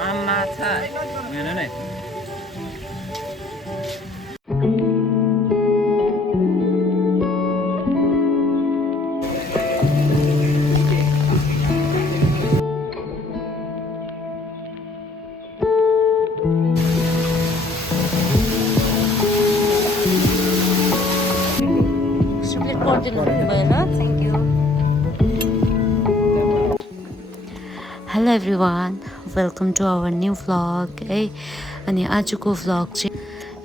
आमा छ हेर्नु नै hello everyone welcome to our new vlog है अनि आजको भ्लग चाहिँ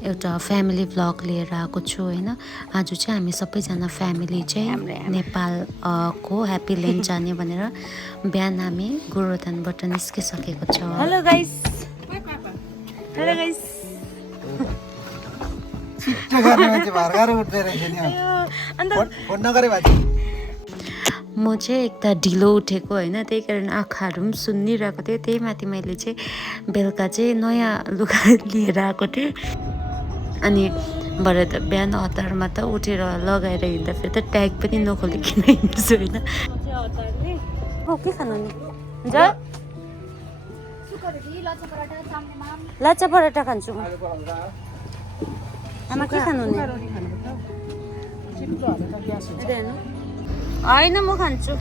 एउटा फ्यामिली भ्लग लिएर आएको छु होइन आज चाहिँ हामी सबैजना फ्यामिली चाहिँ नेपाल को ह्याप्पी ल्यान्ड जाने भनेर बिहान हामी गोरुबथानबाट निस्किसकेको छौँ हेलो गाइस म चाहिँ एकता ढिलो उठेको होइन त्यही कारण आँखाहरू पनि सुन्निरहेको थियो त्यही माथि मैले चाहिँ बेलुका चाहिँ नयाँ लुगा लिएर आएको थिएँ अनि भरे त बिहान हतारमा त उठेर लगाएर हिँड्दाखेरि त ट्याग पनि नखोलिकन हिँड्छु होइन के खानु नि लाचा पराठा खान्छु आमा के खानु नि होइन म खान्छु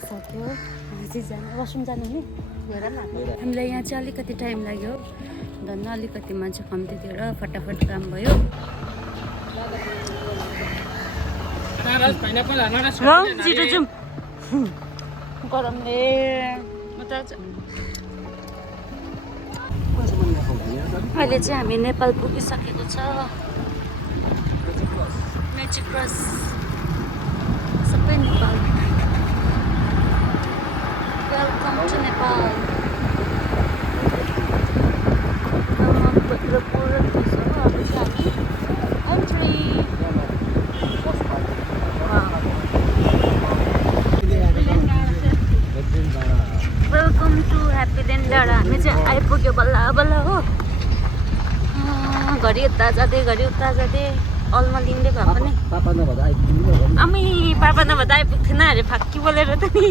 सक्यो चाहिँ जानु वासरुम जानु नि हामीलाई यहाँ चाहिँ अलिकति टाइम लाग्यो धन्न अलिकति मान्छे कम्ती थियो र फटाफट काम भयो छिटो जाउँ गरमले अहिले चाहिँ हामी नेपाल पुगिसकेको छ म्याजिक क्रस सबै Nepal Welcome to Nepal. Entry. Welcome to Happy Land डाँडा हामी चाहिँ आइपुग्यो बल्ल बल्ल हो घरि उता जाँदै अल्मलिँदै भए पनि आमै पापा नभए आइपुग्थेन अरे फाक्की बोलेर त नि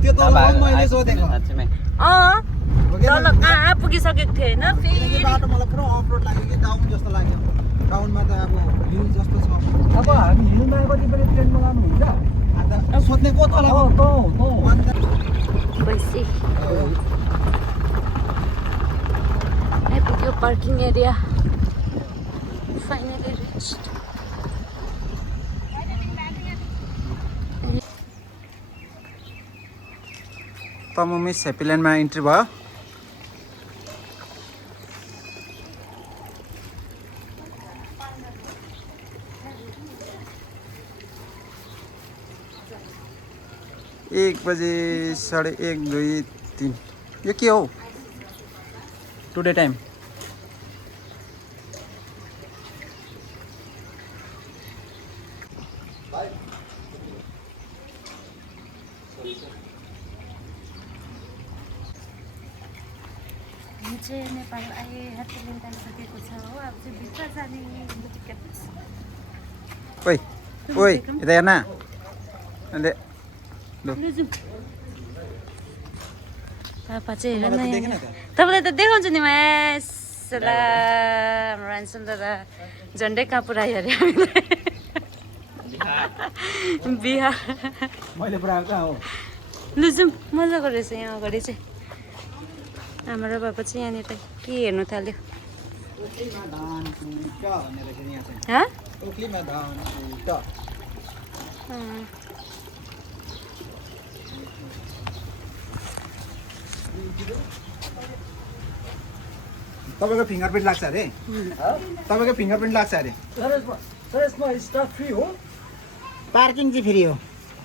त्यो त मैले सोधेको तल कहाँ पुगिसकेको थियो होइन फेरि बाटो मलाई पुरा अफ रोड लाग्यो कि डाउन जस्तो लाग्यो डाउनमा त अब हिल जस्तो छ अब हामी हिलमा कति पनि ट्रेनमा लानु हुन्छ अन्त सोध्ने को तल भइसि आइपुग्यो पार्किङ एरिया फाइनली रिच्ड त म मिस ह्याप्पी ल्यान्डमा इन्ट्री भयो 1 बजे 1:30 2 3 यो के हो टुडे टाइम चाहिँ नेपाल आए ह्याप्पी ल्यान्ड आइसकेको छ हो अब चाहिँ भित्र जाने टिकट ओइ ओइ यता हेर्न अहिले पापा चाहिँ हेर न तपाईँलाई त देखाउँछु नि मासला हाम्रो हान्सम दादा झन्डै कहाँ पुऱ्यायो अरे हामीलाई बिहार मैले पुऱ्याएको कहाँ हो लु जाउँ मजाको रहेछ यहाँ अगाडि चाहिँ आमा र बाबा चाहिँ यहाँनिर के हेर्नु थाल्यो तपाईँको फिङ्गरप्रिन्ट लाग्छ अरे तपाईँको फिङ्गरप्रिन्ट लाग्छ अरे स्टाफ फ्री हो पार्किङ चाहिँ फ्री हो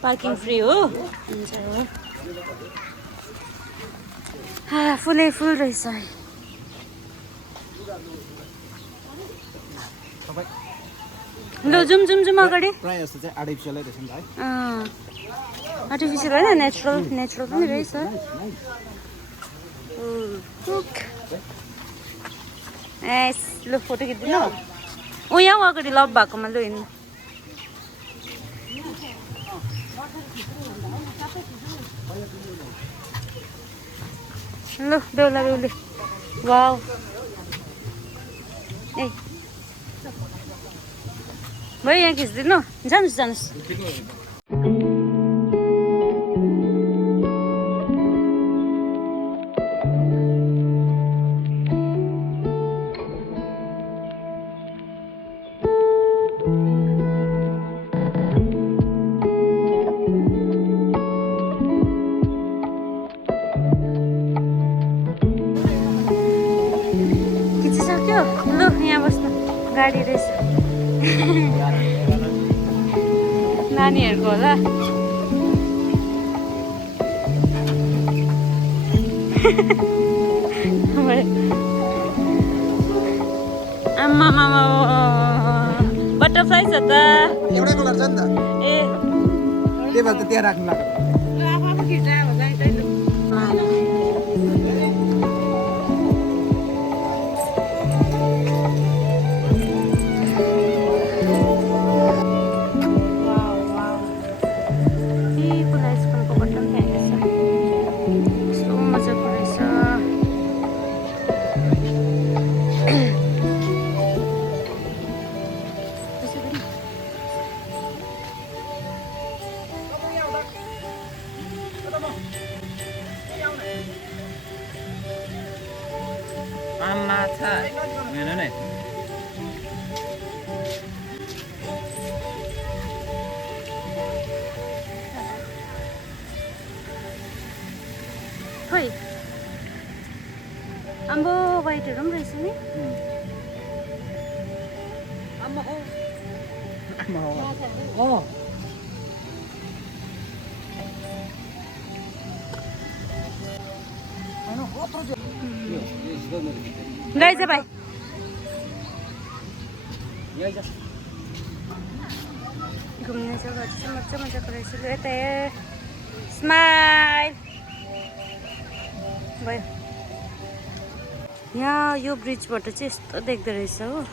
पार्किङ फ्री हो हुन्छ फुलै फुल रहेछ है ल जुम जुम जुम अगाडि प्रायः जस्तो चाहिँ आर्टिफिसियलै रहेछ नि त है आर्टिफिसियल होइन नेचुरल पनि रहेछ एस लु फोटो खिचिदिनु ऊ यहाँ अगाडि लभ भएकोमा लु हिँड्नु लु बेहुला बेहुली वाउ ए भयो यहाँ खिचिदिनु जानुहोस् जानुहोस् खिचिसक्यो लु यहाँ बस्नु गाडी रहेछ नानीहरूको होला आम्मा बटरफ्लाई छ त एउटै कलर छ नि त ए त्यही भएर त त्यहाँ राख्नु लाग्यो आमा छ हेर्नु नै खोइ आम्बो वाइटहरू पनि रहेछ नि गइज भाइ घुम्ने जग्गा चाहिँ मजा मजाको रहेछ लु यता स्माइल भयो यहाँ यो ब्रिजबाट चाहिँ यस्तो देख्दो रहेछ हो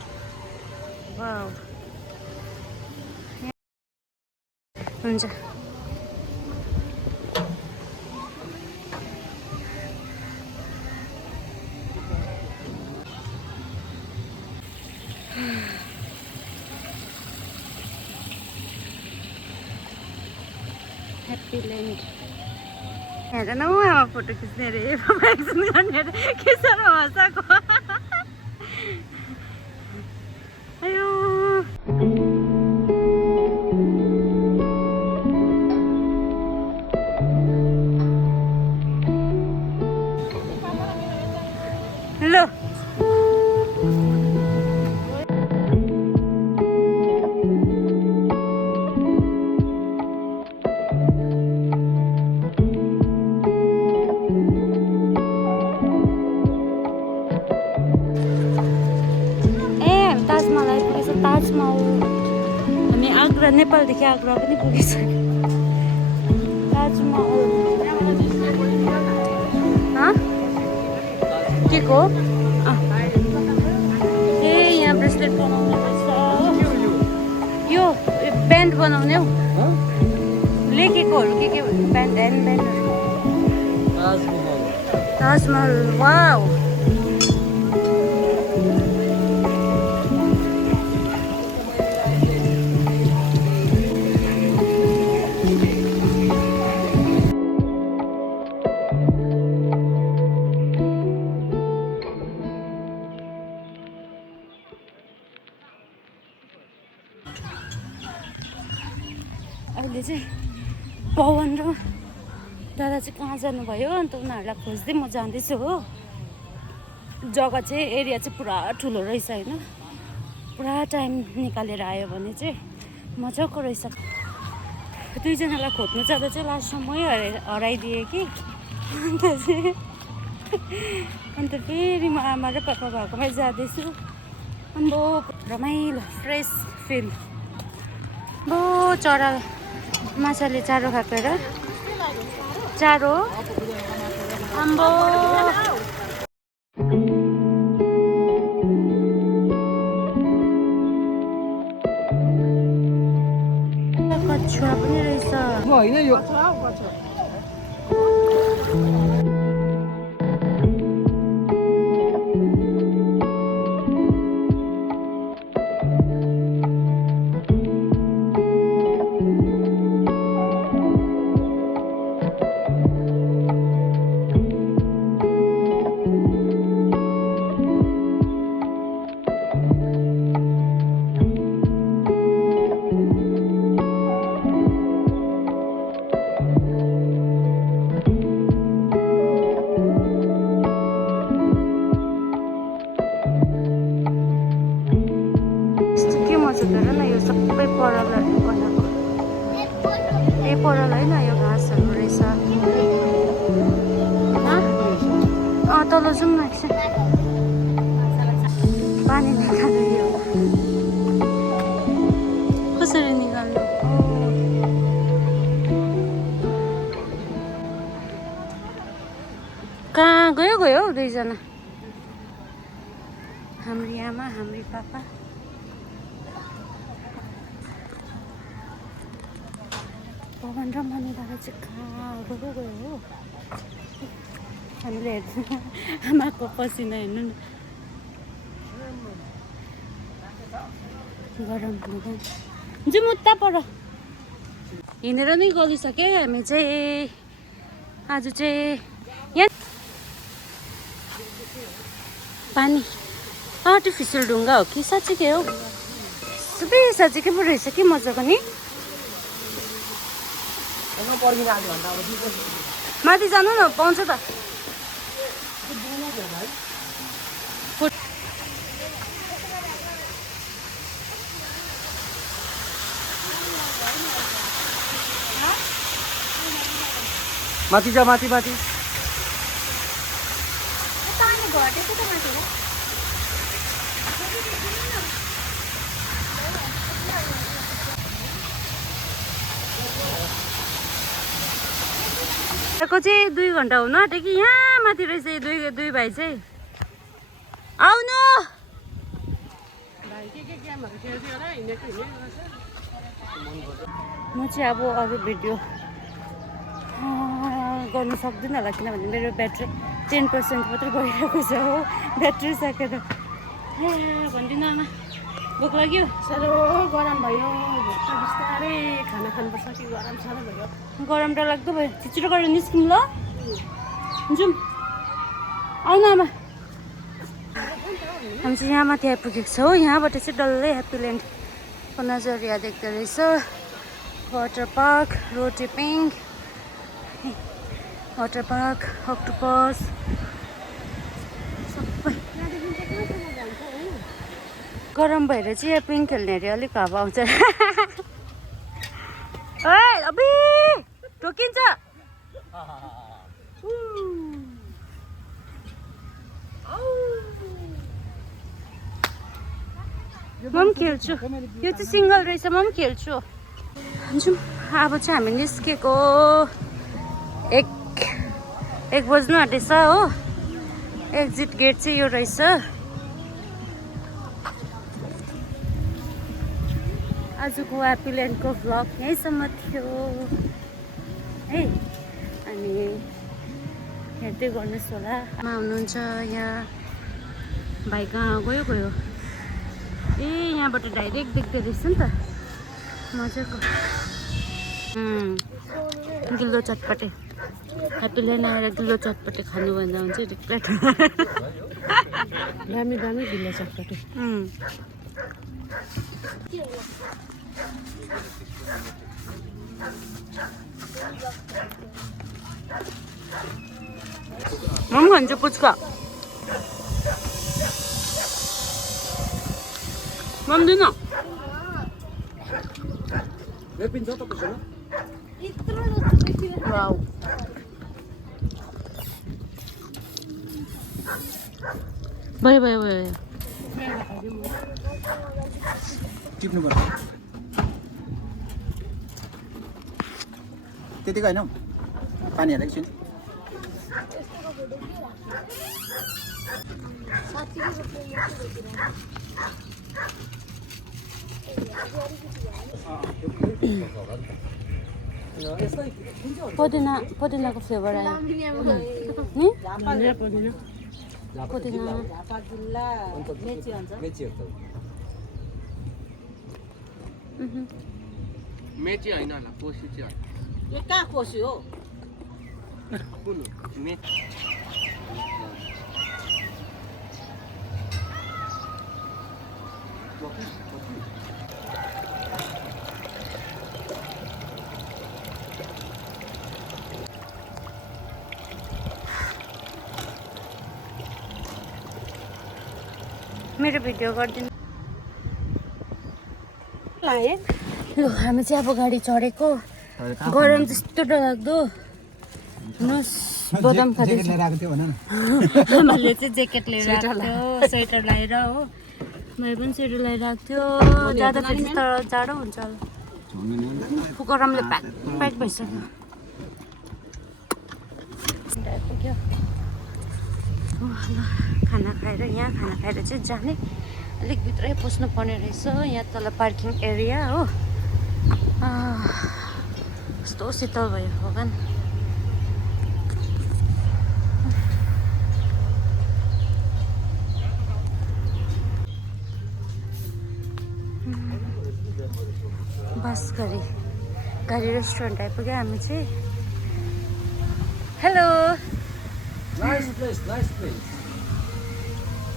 वाउ हुन्छ ह्याप्पी ल्यान्ड हेर न आमा फोटो खिच्ने अरे एक्सन गर्ने अरे के साह्रो हँसाएको अयो ल ताजमहल हामी आग्रा नेपालदेखि आग्रा पनि पुगिसक्यो ताजमहल के को ए यहाँ ब्रेसलेट बनाउने रहेछ यो ब्यान्ड बनाउने हौ लेखेकोहरू के ब्यान्ड ह्यान्ड ब्यान्डहरू ताजमहल वाउ अहिले चाहिँ पवन र दादा चाहिँ कहाँ जानुभयो अन्त उनीहरूलाई खोज्दै म जाँदैछु हो जग्गा चाहिँ एरिया चाहिँ पुरा ठुलो रहेछ होइन, पुरा टाइम निकालेर आयो भने चाहिँ मजाको रहेछ। दुईजनालाई खोज्नु जाँदा चाहिँ लास्टमा मै हराइदिएँ कि अन्त फेरि म आमा र पापा भएकोमै जाँदैछु। अम्बो रमाइलो फ्रेस फिल। बो चरा माछाले चारो खाएको र चारो अम्बो कछुवा पनि रहेछ। होइन यो हेर न यो सबै परालहरू बनाएको, ए पराल होइन यो घाँसहरू रहेछ। तल जाउँ न एकछिन, पानी निकाल्नु यो कसरी निकाल्नु? कहाँ गयो गयो दुईजना, हाम्री आमा हाम्री पापा। पवन र मनिबाट चाहिँ कहाँ गयो गयो हो, हामीले हेर्छौँ आमाको पसिना हेर्नु न, गरम गरम जाउँ उता पर। हिँडेर नै गइसक्यो हामी चाहिँ आज चाहिँ यहाँ पानी आर्टिफिसियल ढुङ्गा हो कि साँच्चीकै हो? सबै साँच्चीकै पो रहेछ कि मजाको नि। माथि जानु न पाउँछ त। माथि जा माथि माथि को चाहिँ 2 घन्टा हुनु आँट्यो कि यहाँ माथि रहेछ दुई भाइ चाहिँ। आउनु म चाहिँ अब अरू भिडियो गर्नु सक्दिनँ होला किनभने मेरो ब्याट्री 10% मात्रै गइरहेको छ हो, ब्याट्री सकेर। भन्दिनँ आमा भोक लाग्यो, साह्रो गरम भयो, बिस्तारै खाना खानुपर्छ कि गरम साह्रो भयो। गरम त लाग्दो भयो। छिटो गरेर निस्कौँ ल, जाउँ आउनु आमा। हामी चाहिँ यहाँ माथि आइपुगेको छौँ, यहाँबाट चाहिँ डल्लै ह्याप्पील्यान्डको नजरिया देख्दो रहेछ। वाटर पार्क, रोटे पिङ्क वाटर पार्क, अक्टोपस सबै। गरम भएर चाहिँ यहाँ पिङ खेल्ने अरे अलिक हावा आउँछ। अबे ठोकिन्छ। म पनि खेल्छु, यो चाहिँ सिङ्गल रहेछ, म पनि खेल्छु। जाउँ अब चाहिँ हामी निस्केको 1 बज्नु आँटेछ हो। एक्जिट गेट चाहिँ यो रहेछ। आजको ह्याप्पील्यान्डको भ्लग यहीँसम्म थियो है, अनि हेर्दै गर्नुहोस् होला। आमा हुनुहुन्छ यहाँ, भाइ कहाँ गयो गयो। ए यहाँबाट डाइरेक्ट देख्दो रहेछ नि त, मजाको। गिल्लो चटपटे, ह्याप्पील्यान्ड आएर गिल्लो चटपटे खानु भन्दा हुन्छ रिप्लेट। दामी दामी गिल्लो चटपटे। म पनि खान्छु पुच्का। मान्दैन वेपिन छ तपाईसँग वाउ भयो भयो भयो टिप्नु पर्छ त्यतिको होइन हौ पानी हालेको छु नि पुदिनाको फ्लेभर आयो पुदिना मेची होइन होला कोसी चाहिँ यो कहाँ कोसी हो कुन मेची मेरो भिडियो गरिदिनु लाए लु हामी चाहिँ अब गाडी चढेको गरम त्यस्तो डरलाग्दो बदाम खाँदैछ लिएर आएको थियो भन न आमाले चाहिँ ज्याकेट लिएर आएको थियो स्वेटर लगाएर हो मैले पनि स्वेटर लगाएर आएको थियो जाँदाखेरि चाहिँ तर जाडो हुन्छ होला गरमले प्याक प्याक भइसक्यो आइपुग्यो खाना खाएर यहाँ खाना खाएर चाहिँ जाने अलिक भित्रै पस्नु पर्ने रहेछ यहाँ तल पार्किङ एरिया हो कस्तो शीतल भयो भगवान् बस गाडी रेस्टुरेन्ट आइपुग्यो हामी चाहिँ hello Nice place.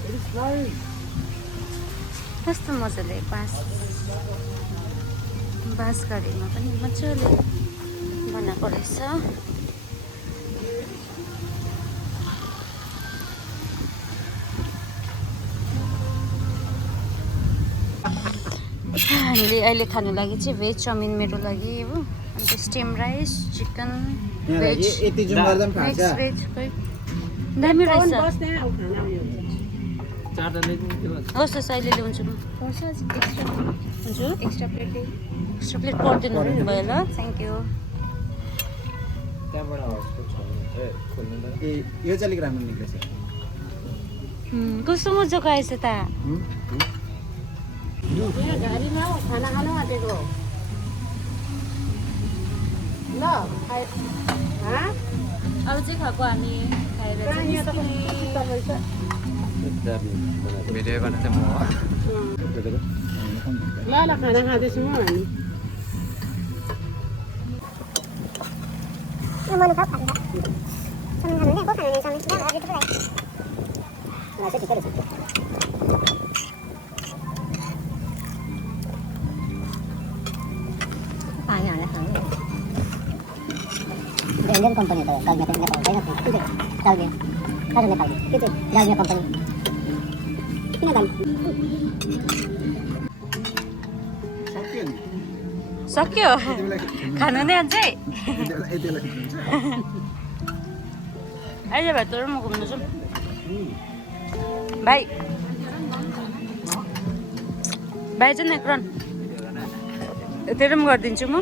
It is nice. कस्तो मजाले बास गाडीमा पनि मजाले बनाएको रहेछ हामीले अहिले खानु लागि चाहिँ भेज चाउमिन मेरो लागि हो अन्त स्टिम राइस चिकन भेज यति जुम गर्दा पनि मिक्स खान्छ भेज खोइ दामी रहेछ बस त्यहाँ खाना उयो चारजनाले होस् होस् अहिले ल्याउँछु म हुन्छ एक्स्ट्रा प्लेट गरिदिनु भयो ल थ्याङ्क यू त्यहाँबाट हस्पिटल खोल्नु ए यो चाहिँ अलिक राम्रो निक्लेछ कस्तो मजाको आएछ त यो गाडीमा खाना खानु आँटेको ल अब चाहिँ खाएको हामी खाएर भिडियो गर्न चाहिँ म ल खाना खाँदैछौँ हामी Indian company itu, kalau Nepal Nepal, saya ngerti. Itu tahu dia, ada Nepal. Itu Dalmia company. Ini kan? सक्यो खानु नै अझै अहिले भाइ तँ र म घुम्नु जाउँ भाइ चाहिँ नेक्रोन तेरो पनि गरिदिन्छु म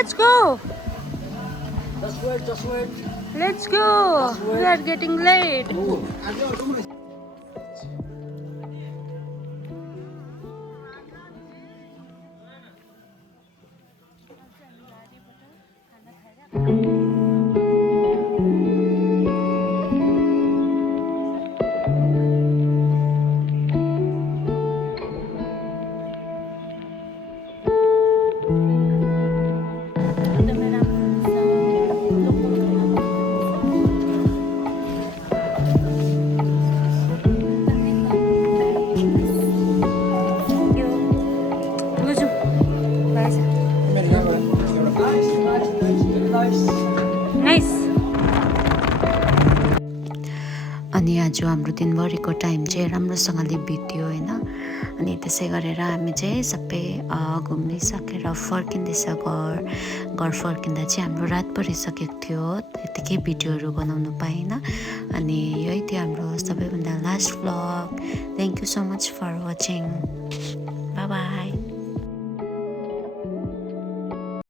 Let's go. Let's go. Just wait. Let's go. We are getting late. आज हाम्रो दिनभरिको टाइम चाहिँ राम्रोसँगले बित्यो होइन। अनि त्यसै गरेर हामी चाहिँ सबै घुमिसकेर फर्किँदैछ घर फर्किँदा चाहिँ हाम्रो रात परिसकेको थियो, त्यतिकै भिडियोहरू बनाउनु पाएन। अनि यही थियो हाम्रो सबैभन्दा last vlog. Thank you so much for watching.